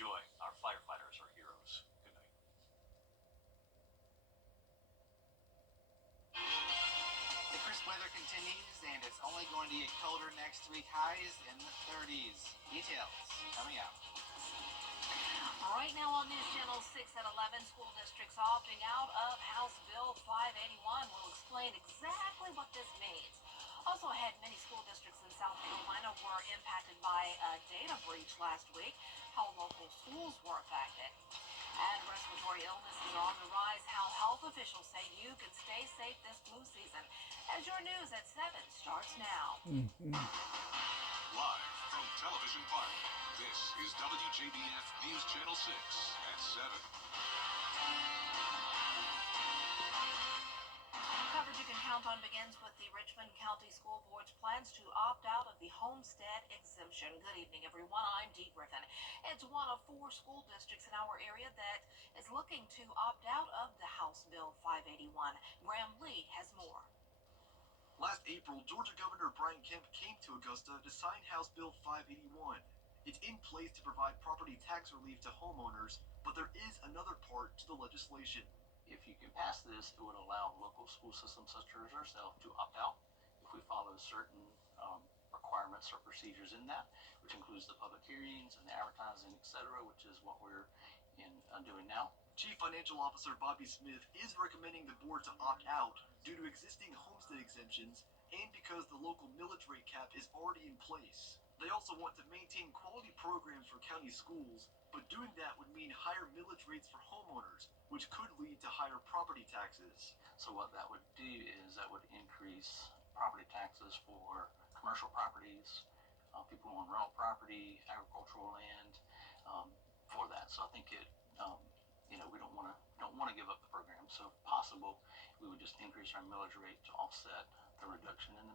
enjoy. Our firefighters are heroes. Good night. The crisp weather continues, and it's only going to get colder next week. Highs in the 30s. Details coming up. Right now on News Channel 6 at 11, school districts opting out of House Bill 581. We'll explain exactly what this means. Also ahead, many school districts in South Carolina were impacted by a data breach last week, how local schools were affected. And respiratory illness is on the rise, how health officials say you can stay safe this flu season. As your news at 7 starts now. Live from Television Park, this is WJBF News Channel 6 at 7. Coverage you can count on begins with the Richmond County School Board's plans to opt out of the homestead exemption. Good evening, everyone. I'm Dee Griffin. It's one of 4 school districts in our area that is looking to opt out of the House Bill 581. Graham Lee has more. Last April, Georgia Governor Brian Kemp came to Augusta to sign House Bill 581. It's in place to provide property tax relief to homeowners, but there is another part to the legislation. If you can pass this, it would allow local school systems such as ourselves to opt out if we follow certain requirements or procedures in that, which includes the public hearings and the advertising, etc., which is what we're doing now. Chief Financial Officer Bobby Smith is recommending the board to opt out due to existing homestead exemptions and because the local millage rate cap is already in place. They also want to maintain quality programs for county schools, but doing that would mean higher millage rates for homeowners, which could lead to higher property taxes. So what that would do is that would increase property taxes for commercial properties, people who own rental property, agricultural land, for that. So I think it, we don't want to give up the program. So if possible, we would just increase our millage rate to offset the reduction in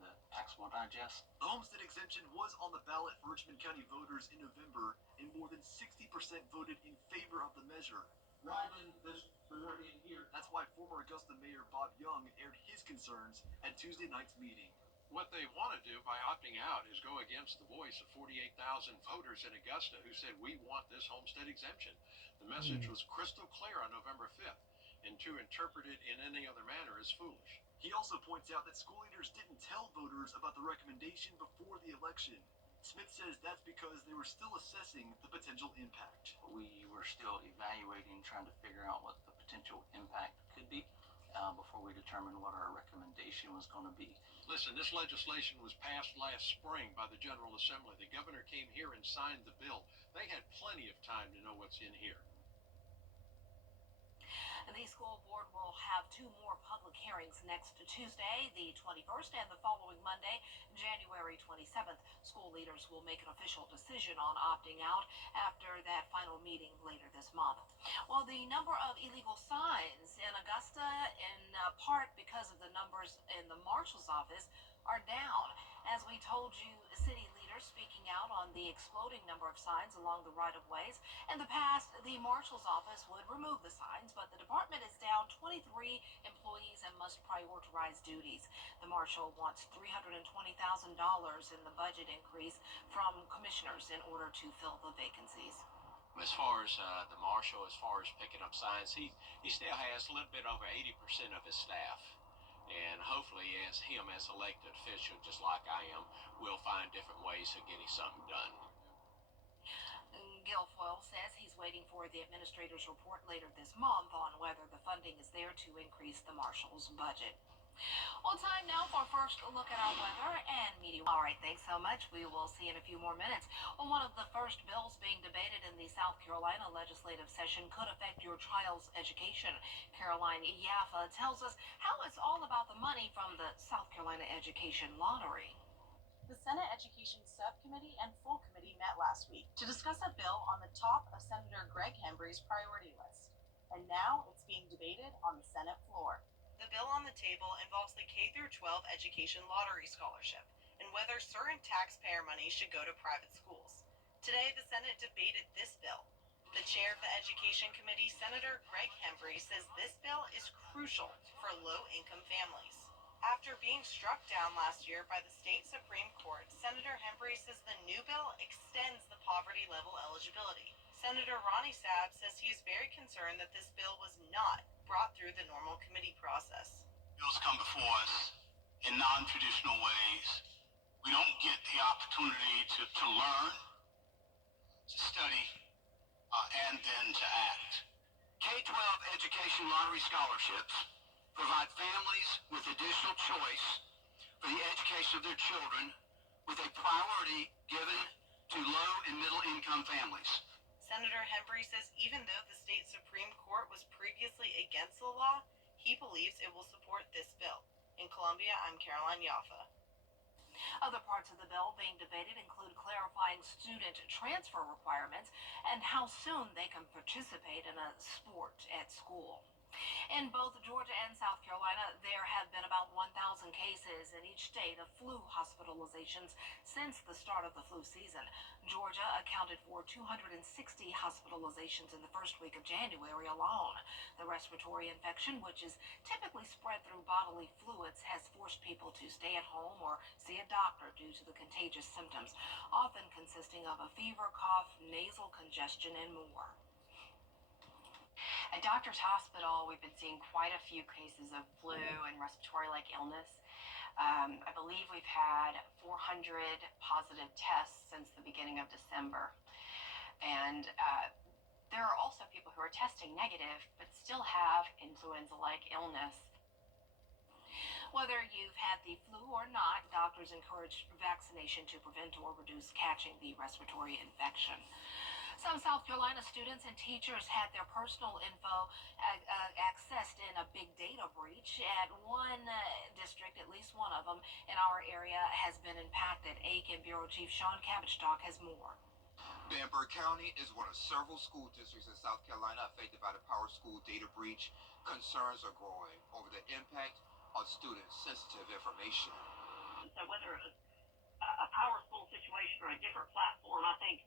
the taxable digest. The homestead exemption was on the ballot for Richmond County voters in November, and more than 60% voted in favor of the measure. Driving this majority in here. That's why former Augusta Mayor Bob Young aired his concerns at Tuesday night's meeting. What they want to do by opting out is go against the voice of 48,000 voters in Augusta who said, we want this homestead exemption. The message was crystal clear on November 5th, and to interpret it in any other manner is foolish. He also points out that school leaders didn't tell voters about the recommendation before the election. Smith says that's because they were still assessing the potential impact. We were still evaluating, trying to figure out what the potential impact could be before we determined what our recommendation was going to be. Listen, this legislation was passed last spring by the General Assembly. The governor came here and signed the bill. They had plenty of time to know what's in here. The school board will have 2 more public hearings next Tuesday, the 21st, and the following Monday, January 27th. School leaders will make an official decision on opting out after that final meeting later this month. Well, the number of illegal signs in Augusta, in part because of the numbers in the marshal's office, are down. As we told you, city leaders speaking out on the exploding number of signs along the right-of-ways. In the past, the marshal's office would remove the signs, but the department is down 23 employees and must prioritize duties. The marshal wants $320,000 in the budget increase from commissioners in order to fill the vacancies. As far as the marshal, as far as picking up signs, he still has a little bit over 80% of his staff. And hopefully, as elected official, just like I am, we'll find different ways of getting something done. Guilfoyle says he's waiting for the administrator's report later this month on whether the funding is there to increase the marshal's budget. Well, time now for a first look at our weather and media. All right, thanks so much. We will see in a few more minutes. Well, one of the first bills being debated in the South Carolina legislative session could affect your child's education. Caroline Yaffa tells us how it's all about the money from the South Carolina Education Lottery. The Senate Education Subcommittee and Full Committee met last week to discuss a bill on the top of Senator Greg Hembree's priority list. And now it's being debated on the Senate floor. The bill on the table involves the K-12 Education Lottery Scholarship and whether certain taxpayer money should go to private schools. Today, the Senate debated this bill. The chair of the Education Committee, Senator Greg Hembree, says this bill is crucial for low-income families. After being struck down last year by the state Supreme Court, Senator Hembree says the new bill extends the poverty level eligibility. Senator Ronnie Saab says he is very concerned that this bill was not brought through the normal committee process. Bills come before us in non-traditional ways. We don't get the opportunity to learn, to study, and then to act. K-12 education lottery scholarships provide families with additional choice for the education of their children, with a priority given to low and middle income families. Senator Hembry says even though the state Supreme Court was previously against the law, he believes it will support this bill. In Columbia, I'm Caroline Yaffa. Other parts of the bill being debated include clarifying student transfer requirements and how soon they can participate in a sport at school. In both Georgia and South Carolina, there have been about 1,000 cases in each state of flu hospitalizations since the start of the flu season. Georgia accounted for 260 hospitalizations in the first week of January alone. The respiratory infection, which is typically spread through bodily fluids, has forced people to stay at home or see a doctor due to the contagious symptoms, often consisting of a fever, cough, nasal congestion, and more. At Doctor's Hospital, we've been seeing quite a few cases of flu and respiratory-like illness. I believe we've had 400 positive tests since the beginning of December. And there are also people who are testing negative but still have influenza-like illness. Whether you've had the flu or not, doctors encourage vaccination to prevent or reduce catching the respiratory infection. Some South Carolina students and teachers had their personal info accessed in a big data breach. At one district, at least one of them in our area, has been impacted. Aiken Bureau Chief Sean Cabbage-Stock has more. Bamberg County is one of several school districts in South Carolina affected by the Power School data breach. Concerns are growing over the impact on students' sensitive information. So whether it's a Power School situation or a different platform, I think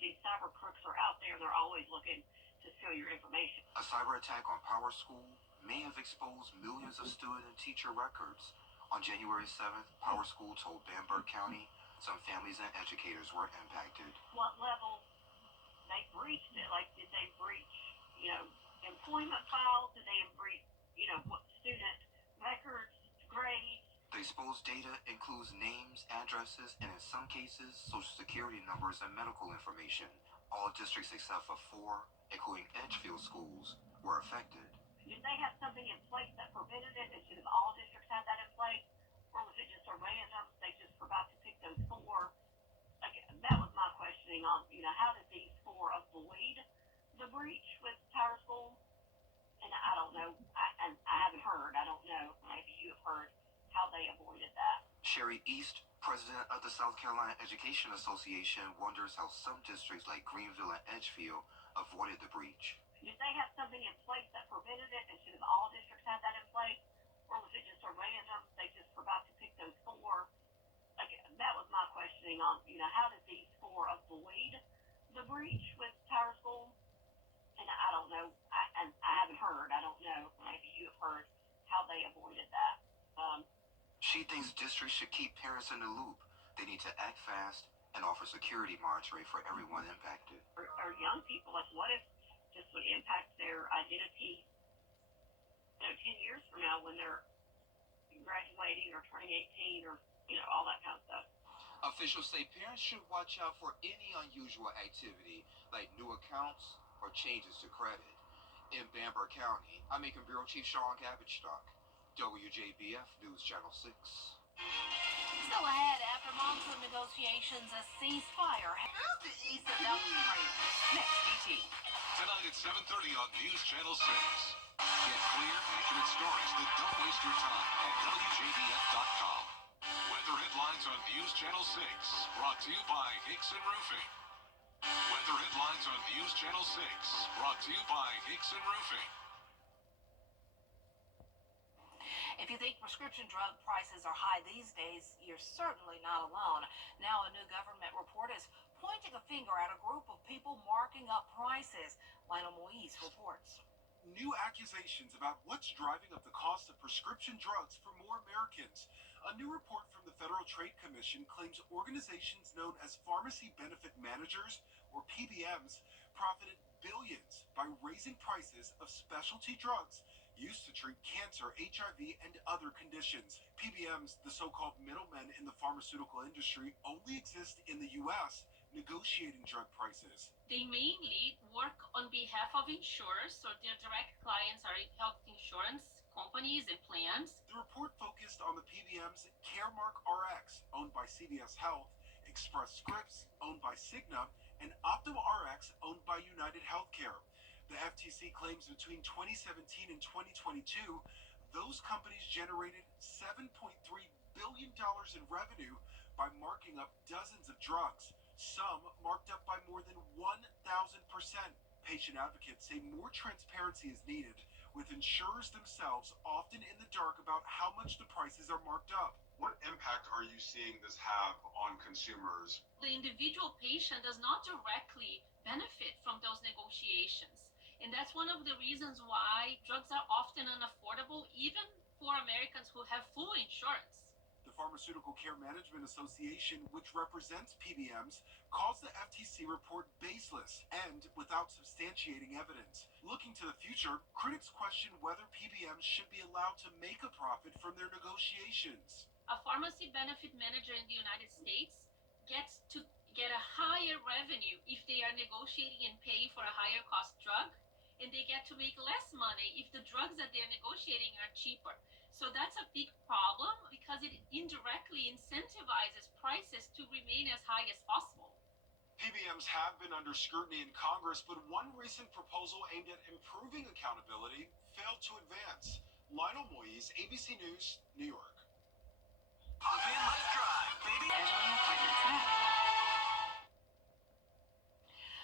these cyber crooks are out there. They're always looking to steal your information. A cyber attack on Power School may have exposed millions of student and teacher records. On January 7th, Power School told Bamberg County some families and educators were impacted. What level they breached it? Like, did they breach, employment files? Did they breach, what student records, grades? The exposed data includes names, addresses, and in some cases, social security numbers and medical information. All districts except for 4, including Edgefield schools, were affected. Did they have something in place that prevented it? And should have all districts had that in place? Or was it just a random, they just forgot to pick those 4? That was my questioning on, how did these 4 avoid the breach with Power School? And I don't know. I haven't heard. I don't know. Maybe you have heard how they avoided that. Sherry East, president of the South Carolina Education Association, wonders how some districts like Greenville and Edgefield avoided the breach. Did they have something in place that prevented it? And should have all districts had that in place? Or was it just a random, they just forgot to pick those 4? That was my questioning on, how did these 4 avoid the breach with Power School? And I don't know. I haven't heard. I don't know. Maybe you have heard how they avoided that. She thinks districts should keep parents in the loop. They need to act fast and offer security monitoring for everyone impacted. Or young people, what if this would impact their identity 10 years from now when they're graduating or turning 18 or, all that kind of stuff. Officials say parents should watch out for any unusual activity like new accounts or changes to credit. In Bamberg County, I'm Aiken Bureau Chief Sean Cabbage-Stock, WJBF News Channel 6. Still ahead, after months of negotiations, a ceasefire. How to ease the South Korea. Next, ET. Tonight at 7:30 on News Channel 6. Get clear, accurate stories that don't waste your time at WJBF.com. Weather headlines on News Channel 6, brought to you by Hickson Roofing. Weather headlines on News Channel 6, brought to you by Hickson Roofing. If you think prescription drug prices are high these days, you're certainly not alone. Now a new government report is pointing a finger at a group of people marking up prices. Lionel Moise reports. New accusations about what's driving up the cost of prescription drugs for more Americans. A new report from the Federal Trade Commission claims organizations known as pharmacy benefit managers, or PBMs, profited billions by raising prices of specialty drugs used to treat cancer, HIV, and other conditions. PBMs, the so-called middlemen in the pharmaceutical industry, only exist in the U.S., negotiating drug prices. They mainly work on behalf of insurers, so their direct clients are health insurance companies and plans. The report focused on the PBM's Caremark RX, owned by CVS Health, Express Scripts, owned by Cigna, and Optum RX, owned by United Healthcare. The FTC claims between 2017 and 2022, those companies generated $7.3 billion in revenue by marking up dozens of drugs, some marked up by more than 1,000%. Patient advocates say more transparency is needed, with insurers themselves often in the dark about how much the prices are marked up. What impact are you seeing this have on consumers? The individual patient does not directly benefit from those negotiations. And that's one of the reasons why drugs are often unaffordable, even for Americans who have full insurance. The Pharmaceutical Care Management Association, which represents PBMs, calls the FTC report baseless and without substantiating evidence. Looking to the future, critics question whether PBMs should be allowed to make a profit from their negotiations. A pharmacy benefit manager in the United States gets to get a higher revenue if they are negotiating and paying for a higher cost drug, and they get to make less money if the drugs that they're negotiating are cheaper. So that's a big problem because it indirectly incentivizes prices to remain as high as possible. PBMs have been under scrutiny in Congress, but one recent proposal aimed at improving accountability failed to advance. Lionel Moise, ABC News, New York. Hop in, let's drive, baby.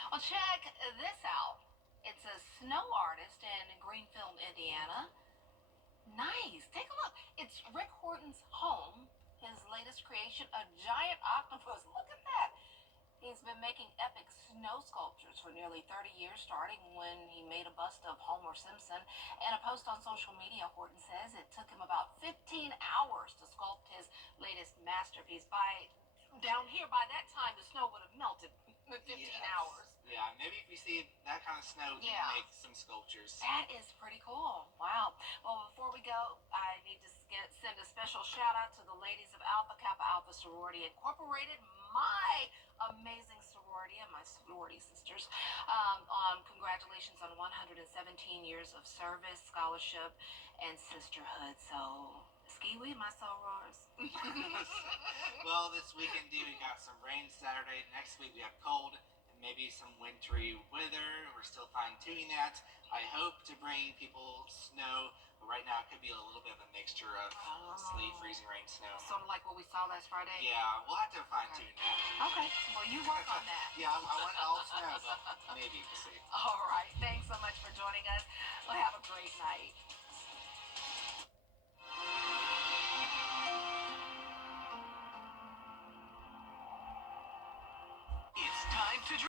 Well, check this out. It's a snow artist in Greenfield, Indiana. Nice. Take a look. It's Rick Horton's home. His latest creation, a giant octopus. Look at that. He's been making epic snow sculptures for nearly 30 years, starting when he made a bust of Homer Simpson. In a post on social media, Horton says it took him about 15 hours to sculpt his latest masterpiece. Down here, by that time, the snow would have melted in 15 hours. Yeah, maybe if we see that kind of snow, we can make some sculptures. That is pretty cool. Wow. Well, before we go, I need to send a special shout out to the ladies of Alpha Kappa Alpha Sorority Incorporated, my amazing sorority and my sorority sisters. Congratulations on 117 years of service, scholarship, and sisterhood. So, ski-wee, my sorors. Well, this weekend, we got some rain Saturday. Next week, we have cold. Maybe some wintry weather. We're still fine-tuning that. I hope to bring people snow, but right now it could be a little bit of a mixture of sleet, freezing rain, snow. Sort of like what we saw last Friday? Yeah, we'll have to fine-tune that. Okay, well, you work on that. Yeah, I want all snow, but maybe we'll see. All right, thanks so much for joining us. Well, have a great night.